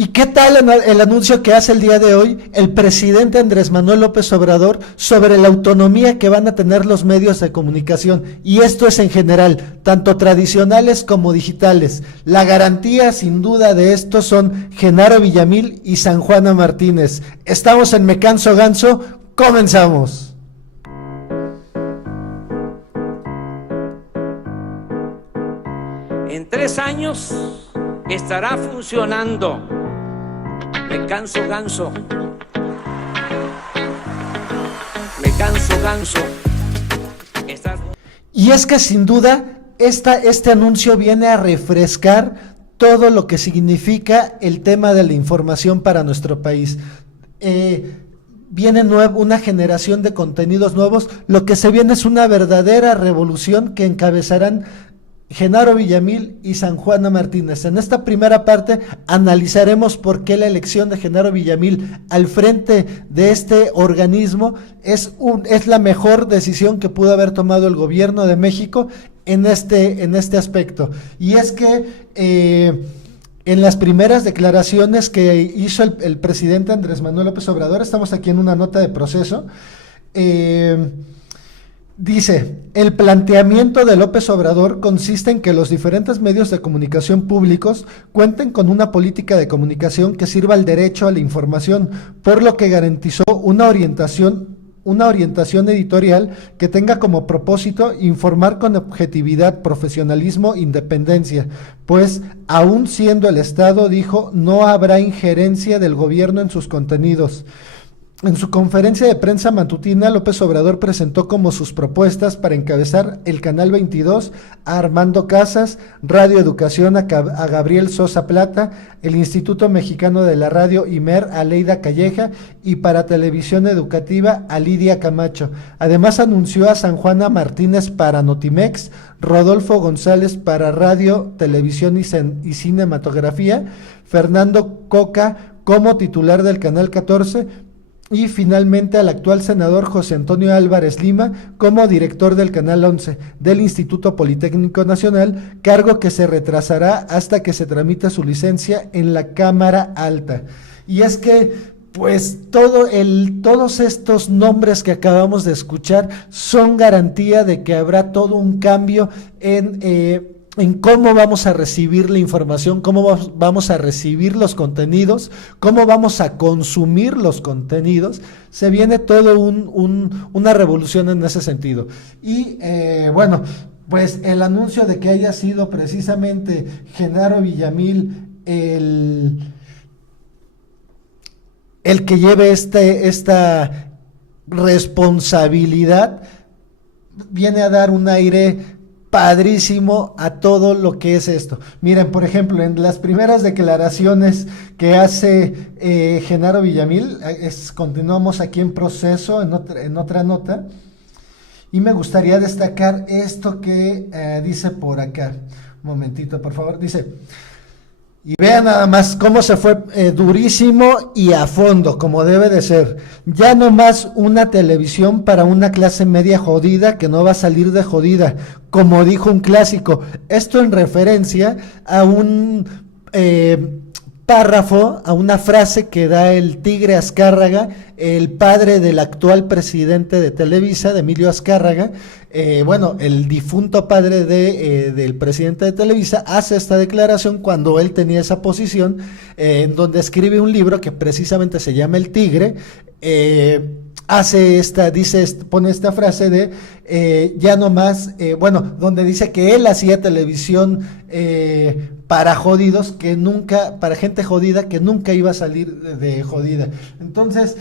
¿Y qué tal el anuncio que hace el día de hoy el presidente Andrés Manuel López Obrador sobre la autonomía que van a tener los medios de comunicación? Y esto es en general, tanto tradicionales como digitales. La garantía sin duda de esto son Genaro Villamil y San Juana Martínez. Estamos en Me Canso Ganso, comenzamos. En 3 años estará funcionando Me Canso Ganso. Me Canso Ganso. Y es que sin duda este anuncio viene a refrescar todo lo que significa el tema de la información para nuestro país. Viene una generación de contenidos nuevos. Lo que se viene es una verdadera revolución que encabezarán Genaro Villamil y San Juana Martínez. En esta primera parte analizaremos por qué la elección de Genaro Villamil al frente de este organismo es la mejor decisión que pudo haber tomado el gobierno de México en este aspecto. Y es que en las primeras declaraciones que hizo el presidente Andrés Manuel López Obrador, estamos aquí en una nota de proceso, dice: el planteamiento de López Obrador consiste en que los diferentes medios de comunicación públicos cuenten con una política de comunicación que sirva al derecho a la información, por lo que garantizó una orientación editorial que tenga como propósito informar con objetividad, profesionalismo, independencia, pues aún siendo el Estado, dijo, no habrá injerencia del gobierno en sus contenidos. En su conferencia de prensa matutina, López Obrador presentó como sus propuestas para encabezar el Canal 22 a Armando Casas, Radio Educación a Gabriel Sosa Plata, el Instituto Mexicano de la Radio IMER a Leida Calleja y para Televisión Educativa a Lidia Camacho. Además anunció a San Juana Martínez para Notimex, Rodolfo González para Radio, Televisión y Cinematografía, Fernando Coca como titular del Canal 14, y finalmente al actual senador José Antonio Álvarez Lima como director del Canal 11 del Instituto Politécnico Nacional, cargo que se retrasará hasta que se tramite su licencia en la Cámara Alta. Y es que pues todos estos nombres que acabamos de escuchar son garantía de que habrá todo un cambio en cómo vamos a recibir la información, cómo vamos a recibir los contenidos, cómo vamos a consumir los contenidos. Se viene todo una revolución en ese sentido. Y bueno, pues el anuncio de que haya sido precisamente Genaro Villamil el que lleve esta responsabilidad viene a dar un aire padrísimo a todo lo que es esto. Miren, por ejemplo, en las primeras declaraciones que hace Genaro Villamil, continuamos aquí en proceso, en otra nota, y me gustaría destacar esto que dice por acá. Un momentito, por favor. Dice: y vean nada más cómo se fue durísimo y a fondo, como debe de ser. Ya no más una televisión para una clase media jodida que no va a salir de jodida, como dijo un clásico. Esto en referencia a un párrafo, a una frase que da el Tigre Azcárraga, el padre del actual presidente de Televisa, de Emilio Azcárraga. Bueno, el difunto padre del presidente de Televisa hace esta declaración cuando él tenía esa posición, en donde escribe un libro que precisamente se llama El Tigre. Pone esta frase de ya no más, donde dice que él hacía televisión para jodidos, para gente jodida que nunca iba a salir de jodida. Entonces,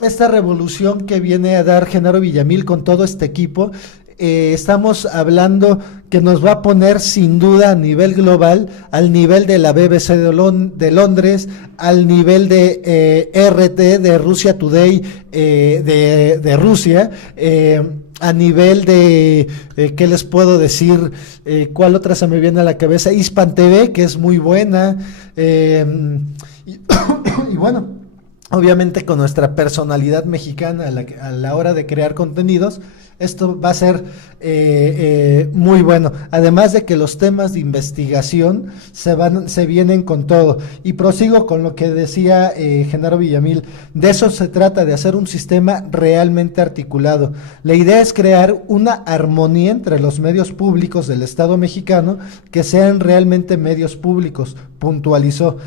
esta revolución que viene a dar Genaro Villamil con todo este equipo, estamos hablando que nos va a poner sin duda a nivel global, al nivel de la BBC de Londres, al nivel de RT, de Russia Today, de Rusia, a nivel de, ¿qué les puedo decir? ¿Cuál otra se me viene a la cabeza? Hispan TV, que es muy buena, y bueno, obviamente con nuestra personalidad mexicana a la hora de crear contenidos, Esto va a ser muy bueno, además de que los temas de investigación se vienen con todo. Y prosigo con lo que decía Genaro Villamil, de eso se trata, de hacer un sistema realmente articulado. La idea es crear una armonía entre los medios públicos del Estado mexicano que sean realmente medios públicos, puntualizó.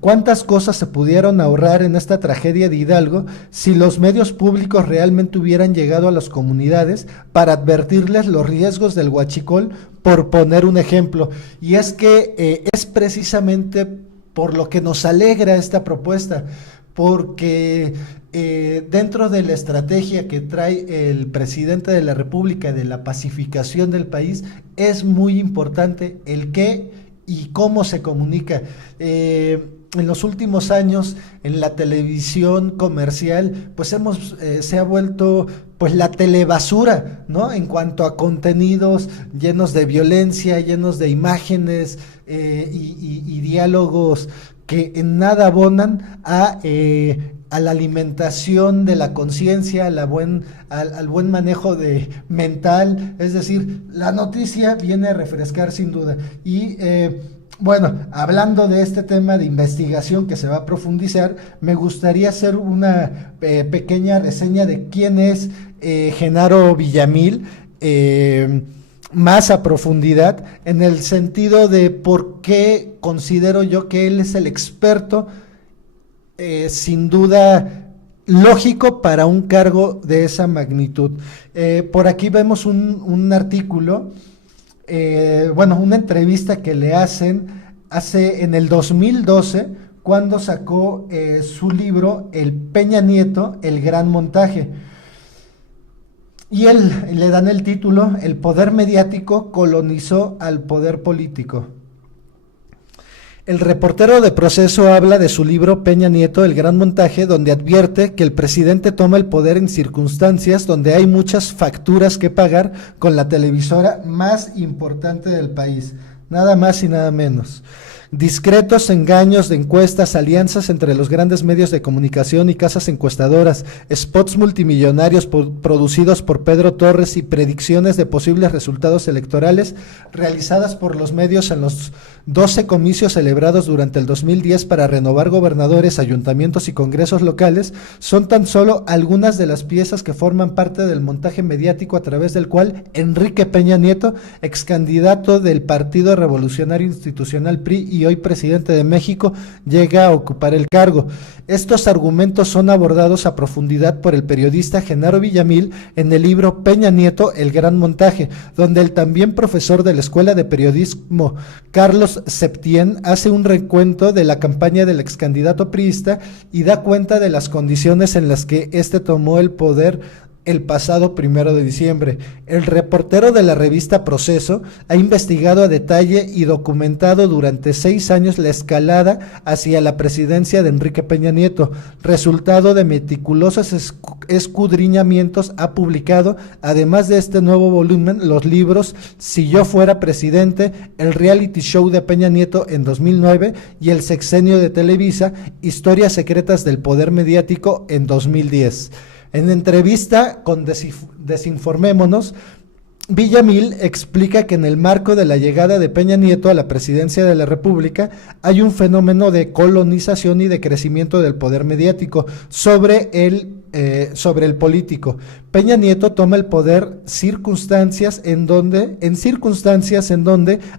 ¿Cuántas cosas se pudieron ahorrar en esta tragedia de Hidalgo si los medios públicos realmente hubieran llegado a las comunidades para advertirles los riesgos del huachicol, por poner un ejemplo? Y es que es precisamente por lo que nos alegra esta propuesta, porque dentro de la estrategia que trae el presidente de la República de la pacificación del país, es muy importante el qué y cómo se comunica. En los últimos años, en la televisión comercial, pues se ha vuelto pues la telebasura, ¿no? En cuanto a contenidos llenos de violencia, llenos de imágenes y diálogos que en nada abonan a la alimentación de la conciencia, al buen manejo mental. Es decir, la noticia viene a refrescar sin duda. Y bueno, hablando de este tema de investigación que se va a profundizar, me gustaría hacer una pequeña reseña de quién es Genaro Villamil, más a profundidad, en el sentido de por qué considero yo que él es el experto, sin duda lógico para un cargo de esa magnitud. Por aquí vemos un artículo, una entrevista que le hacen en el 2012, cuando sacó su libro El Peña Nieto, el gran montaje. Y él le dan el título, El poder mediático colonizó al poder político. El reportero de Proceso habla de su libro Peña Nieto, el gran montaje, donde advierte que el presidente toma el poder en circunstancias donde hay muchas facturas que pagar con la televisora más importante del país, nada más y nada menos. Discretos engaños de encuestas, alianzas entre los grandes medios de comunicación y casas encuestadoras, spots multimillonarios producidos por Pedro Torres y predicciones de posibles resultados electorales realizadas por los medios en los 12 comicios celebrados durante el 2010 para renovar gobernadores, ayuntamientos y congresos locales son tan solo algunas de las piezas que forman parte del montaje mediático a través del cual Enrique Peña Nieto, ex candidato del Partido Revolucionario Institucional PRI y hoy presidente de México, llega a ocupar el cargo. Estos argumentos son abordados a profundidad por el periodista Genaro Villamil en el libro Peña Nieto, el gran montaje, donde el también profesor de la Escuela de Periodismo Carlos Septién hace un recuento de la campaña del ex candidato priista y da cuenta de las condiciones en las que éste tomó el poder el pasado 1 de diciembre. El reportero de la revista Proceso ha investigado a detalle y documentado durante 6 años la escalada hacia la presidencia de Enrique Peña Nieto. Resultado de meticulosos escudriñamientos, ha publicado, además de este nuevo volumen, los libros Si yo fuera presidente, el reality show de Peña Nieto en 2009 y el sexenio de Televisa, Historias secretas del poder mediático en 2010. En entrevista con Desinformémonos, Villamil explica que en el marco de la llegada de Peña Nieto a la presidencia de la República hay un fenómeno de colonización y de crecimiento del poder mediático sobre el político. Peña Nieto toma el poder en circunstancias en donde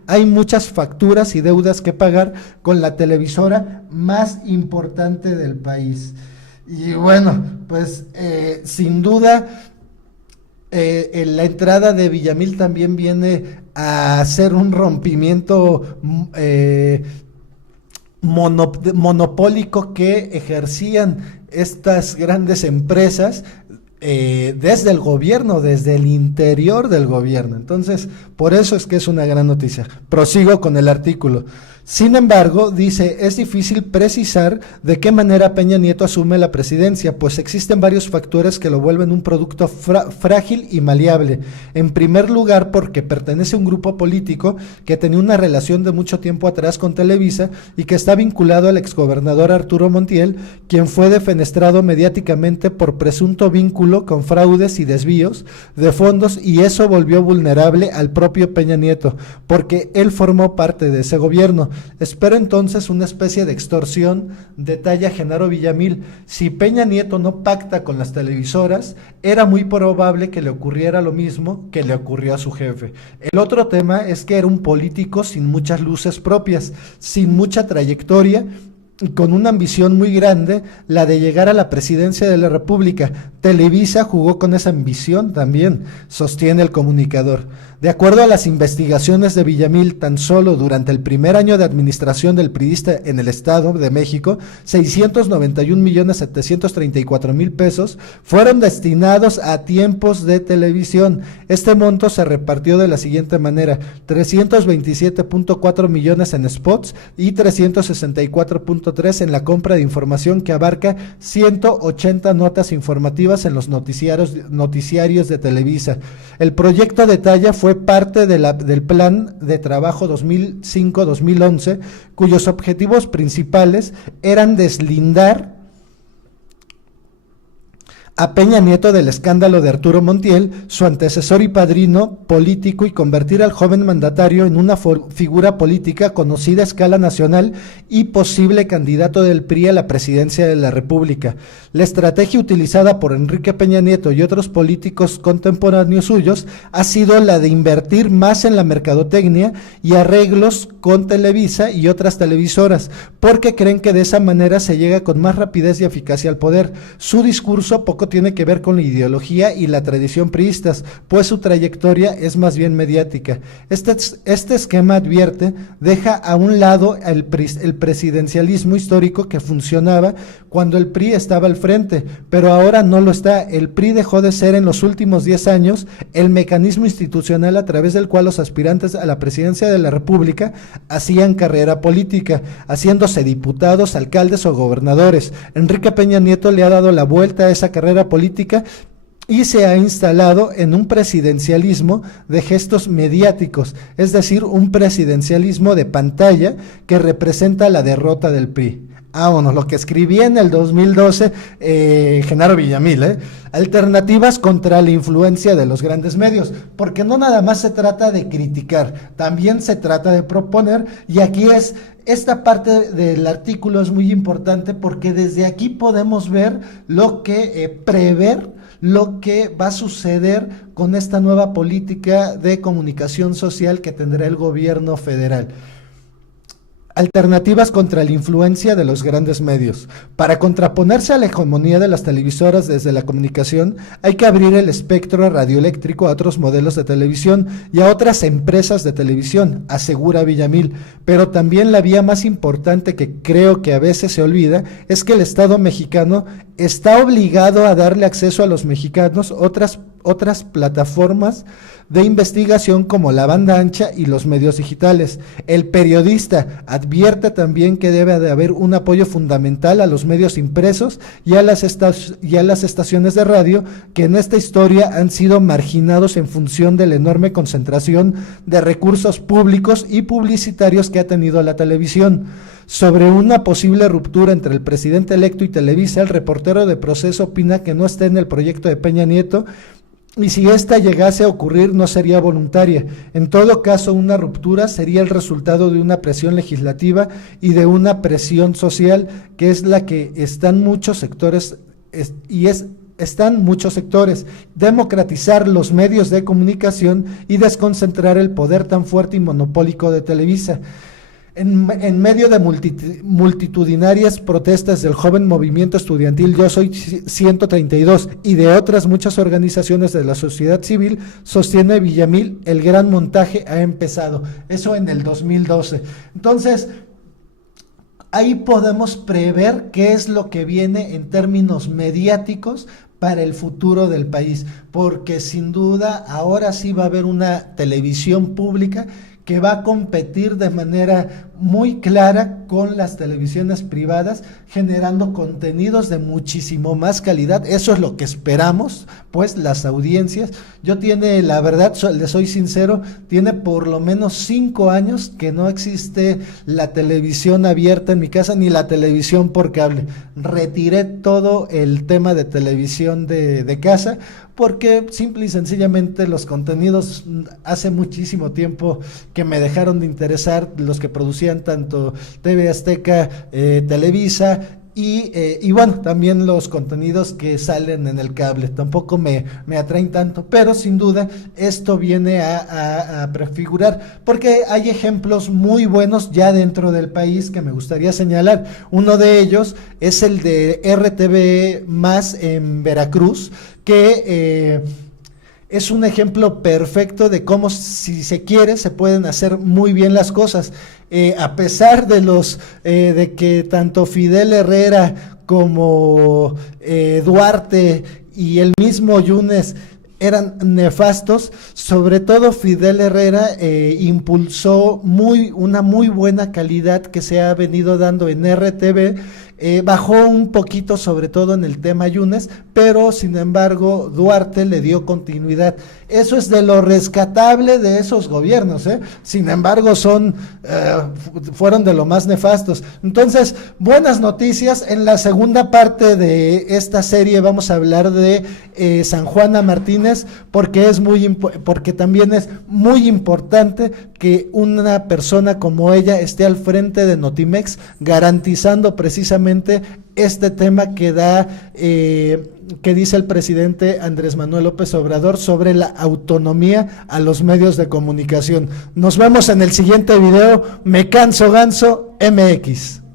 hay muchas facturas y deudas que pagar con la televisora más importante del país. Y bueno, pues sin duda la entrada de Villamil también viene a hacer un rompimiento monopólico que ejercían estas grandes empresas desde el gobierno, desde el interior del gobierno. Entonces, por eso es que es una gran noticia. Prosigo con el artículo. Sin embargo, dice, es difícil precisar de qué manera Peña Nieto asume la presidencia, pues existen varios factores que lo vuelven un producto frágil y maleable. En primer lugar, porque pertenece a un grupo político que tenía una relación de mucho tiempo atrás con Televisa y que está vinculado al exgobernador Arturo Montiel, quien fue defenestrado mediáticamente por presunto vínculo con fraudes y desvíos de fondos, y eso volvió vulnerable al propio Peña Nieto, porque él formó parte de ese gobierno. Espero entonces una especie de extorsión, detalla Genaro Villamil. Si Peña Nieto no pacta con las televisoras, era muy probable que le ocurriera lo mismo que le ocurrió a su jefe. El otro tema es que era un político sin muchas luces propias, sin mucha trayectoria, y con una ambición muy grande, la de llegar a la presidencia de la República. Televisa jugó con esa ambición también, sostiene el comunicador. De acuerdo a las investigaciones de Villamil, tan solo durante el primer año de administración del priista en el Estado de México, 691.734.000 pesos fueron destinados a tiempos de televisión. Este monto se repartió de la siguiente manera: 327.4 millones en spots y 364.3 en la compra de información, que abarca 180 notas informativas en los noticiarios de Televisa. El proyecto de talla fue parte del Plan de Trabajo 2005-2011, cuyos objetivos principales eran deslindar a Peña Nieto del escándalo de Arturo Montiel, su antecesor y padrino político, y convertir al joven mandatario en una figura política conocida a escala nacional y posible candidato del PRI a la presidencia de la República. La estrategia utilizada por Enrique Peña Nieto y otros políticos contemporáneos suyos ha sido la de invertir más en la mercadotecnia y arreglos con Televisa y otras televisoras, porque creen que de esa manera se llega con más rapidez y eficacia al poder. Su discurso poco tiene que ver con la ideología y la tradición priistas, pues su trayectoria es más bien mediática. Este esquema, advierte, deja a un lado el presidencialismo histórico que funcionaba cuando el PRI estaba al frente, pero ahora no lo está. El PRI dejó de ser en los últimos 10 años el mecanismo institucional a través del cual los aspirantes a la presidencia de la República hacían carrera política, haciéndose diputados, alcaldes o gobernadores. Enrique Peña Nieto le ha dado la vuelta a esa carrera política y se ha instalado en un presidencialismo de gestos mediáticos, es decir, un presidencialismo de pantalla que representa la derrota del PRI. Bueno, lo que escribí en el 2012, Genaro Villamil, alternativas contra la influencia de los grandes medios, porque no nada más se trata de criticar, también se trata de proponer, y aquí esta parte del artículo es muy importante, porque desde aquí podemos ver lo que prever lo que va a suceder con esta nueva política de comunicación social que tendrá el gobierno federal. Alternativas contra la influencia de los grandes medios. Para contraponerse a la hegemonía de las televisoras desde la comunicación, hay que abrir el espectro radioeléctrico a otros modelos de televisión y a otras empresas de televisión, asegura Villamil. Pero también la vía más importante, que creo que a veces se olvida, es que el Estado mexicano está obligado a darle acceso a los mexicanos otras plataformas de investigación como la banda ancha y los medios digitales. El periodista advierte también que debe de haber un apoyo fundamental a los medios impresos y a las estaciones de radio, que en esta historia han sido marginados en función de la enorme concentración de recursos públicos y publicitarios que ha tenido la televisión. Sobre una posible ruptura entre el presidente electo y Televisa, el reportero de Proceso opina que no está en el proyecto de Peña Nieto, y si esta llegase a ocurrir no sería voluntaria. En todo caso, una ruptura sería el resultado de una presión legislativa y de una presión social, que es la que están muchos sectores, democratizar los medios de comunicación y desconcentrar el poder tan fuerte y monopólico de Televisa. En medio de multitudinarias protestas del joven movimiento estudiantil Yo Soy 132 y de otras muchas organizaciones de la sociedad civil, sostiene Villamil, el gran montaje ha empezado. Eso en el 2012. Entonces, ahí podemos prever qué es lo que viene en términos mediáticos para el futuro del país, porque sin duda ahora sí va a haber una televisión pública que va a competir de manera muy clara con las televisiones privadas, generando contenidos de muchísimo más calidad. Eso es lo que esperamos, pues, las audiencias. Yo tiene, la verdad, le soy sincero, tiene por lo menos 5 años que no existe la televisión abierta en mi casa, ni la televisión por cable. Retiré todo el tema de televisión de casa, porque simple y sencillamente los contenidos hace muchísimo tiempo que me dejaron de interesar, los que producían tanto TV Azteca, Televisa, y bueno, también los contenidos que salen en el cable tampoco me atraen tanto, pero sin duda esto viene a prefigurar, porque hay ejemplos muy buenos ya dentro del país que me gustaría señalar. Uno de ellos es el de RTV Más en Veracruz, que es un ejemplo perfecto de cómo, si se quiere, se pueden hacer muy bien las cosas. A pesar de de que tanto Fidel Herrera como Duarte y el mismo Yunes eran nefastos, sobre todo Fidel Herrera impulsó una muy buena calidad que se ha venido dando en RTV. Bajó un poquito, sobre todo en el tema Yunes, pero sin embargo Duarte le dio continuidad. Eso es de lo rescatable de esos gobiernos, sin embargo fueron de lo más nefastos. Entonces, buenas noticias. En la segunda parte de esta serie vamos a hablar de San Juana Martínez, porque también es muy importante que una persona como ella esté al frente de Notimex, garantizando precisamente este tema que dice el presidente Andrés Manuel López Obrador sobre la autonomía a los medios de comunicación. Nos vemos en el siguiente video. Me canso ganso MX.